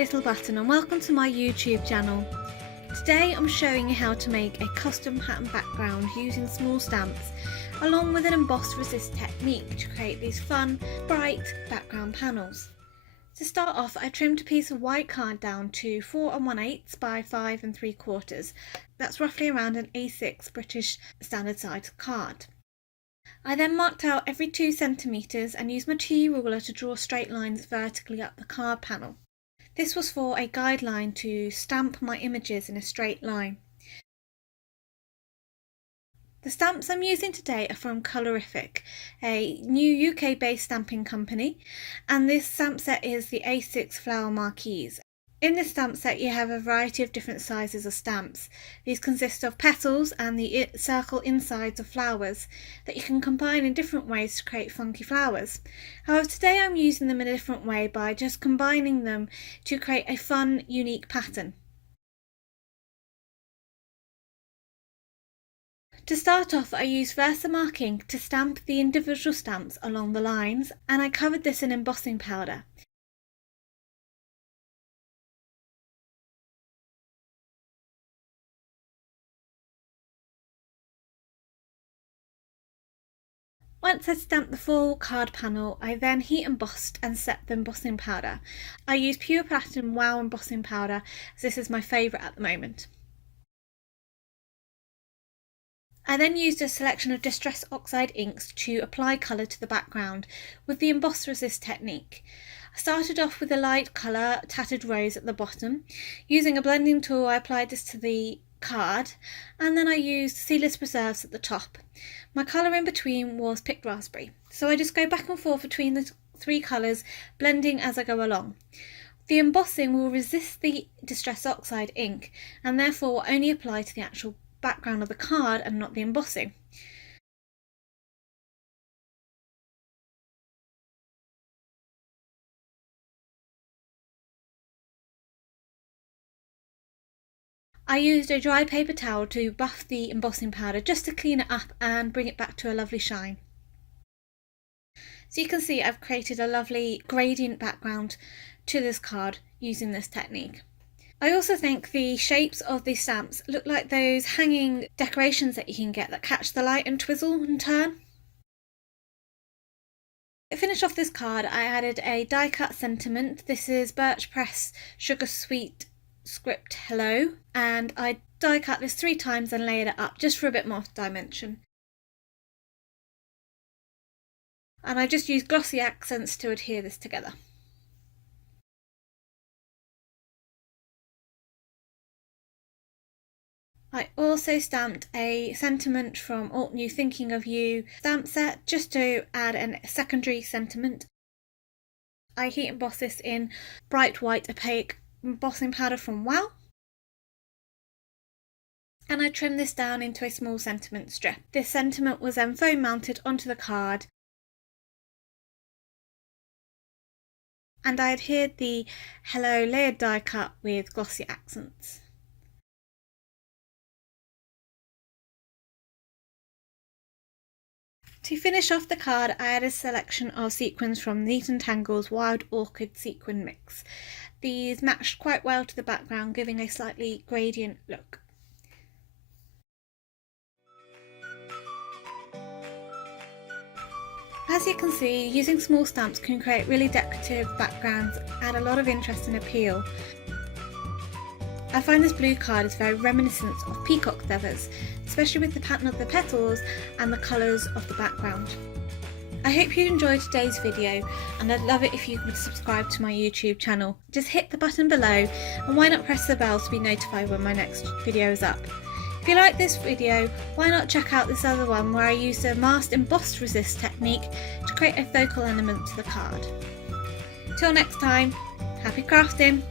little button and welcome to my YouTube channel. Today I'm showing you how to make a custom pattern background using small stamps along with an emboss resist technique to create these fun, bright background panels. To start off, I trimmed a piece of white card down to 4 1/8 by 5 3/4. That's roughly around an A6 British standard size card. I then marked out every 2 centimetres and used my T ruler to draw straight lines vertically up the card panel. This was for a guideline to stamp my images in a straight line. The stamps I'm using today are from Colourific, a new UK based stamping company, and this stamp set is the A6 Flower Marquise. In this stamp set you have a variety of different sizes of stamps. These consist of petals and the circle insides of flowers that you can combine in different ways to create funky flowers. However, today I'm using them in a different way by just combining them to create a fun, unique pattern. To start off, I used Versamark ink to stamp the individual stamps along the lines, and I covered this in embossing powder. Once I'd stamped the full card panel, I then heat embossed and set the embossing powder. I use Pure Platinum Wow embossing powder as this is my favourite at the moment. I then used a selection of Distress Oxide inks to apply colour to the background with the emboss resist technique. I started off with a light colour Tattered Rose at the bottom. Using a blending tool I applied this to the card, and then I used Seedless Preserves at the top. My colour in between was Picked Raspberry, so I just go back and forth between the 3 colours, blending as I go along. The embossing will resist the Distress Oxide ink and therefore will only apply to the actual background of the card and not the embossing. I used a dry paper towel to buff the embossing powder just to clean it up and bring it back to a lovely shine. So you can see I've created a lovely gradient background to this card using this technique. I also think the shapes of these stamps look like those hanging decorations that you can get that catch the light and twizzle and turn. To finish off this card, I added a die cut sentiment. This is Birch Press Sugar Sweet script Hello, and I die cut this 3 times and layered it up just for a bit more dimension. And I just used glossy accents to adhere this together. I also stamped a sentiment from Alt New Thinking of You stamp set just to add a secondary sentiment. I heat emboss this in bright white opaque embossing powder from Wow, and I trimmed this down into a small sentiment strip. This sentiment was then foam mounted onto the card, and I adhered the Hello layered die cut with glossy accents. To finish off the card, I added a selection of sequins from Neat and Tangle's Wild Orchid Sequin Mix. These matched quite well to the background, giving a slightly gradient look. As you can see, using small stamps can create really decorative backgrounds, add a lot of interest and appeal. I find this blue card is very reminiscent of peacock feathers, especially with the pattern of the petals and the colours of the background. I hope you enjoyed today's video, and I'd love it if you would subscribe to my YouTube channel. Just hit the button below, and why not press the bell to be notified when my next video is up. If you like this video, why not check out this other one where I used a masked emboss resist technique to create a focal element to the card. Till next time, happy crafting!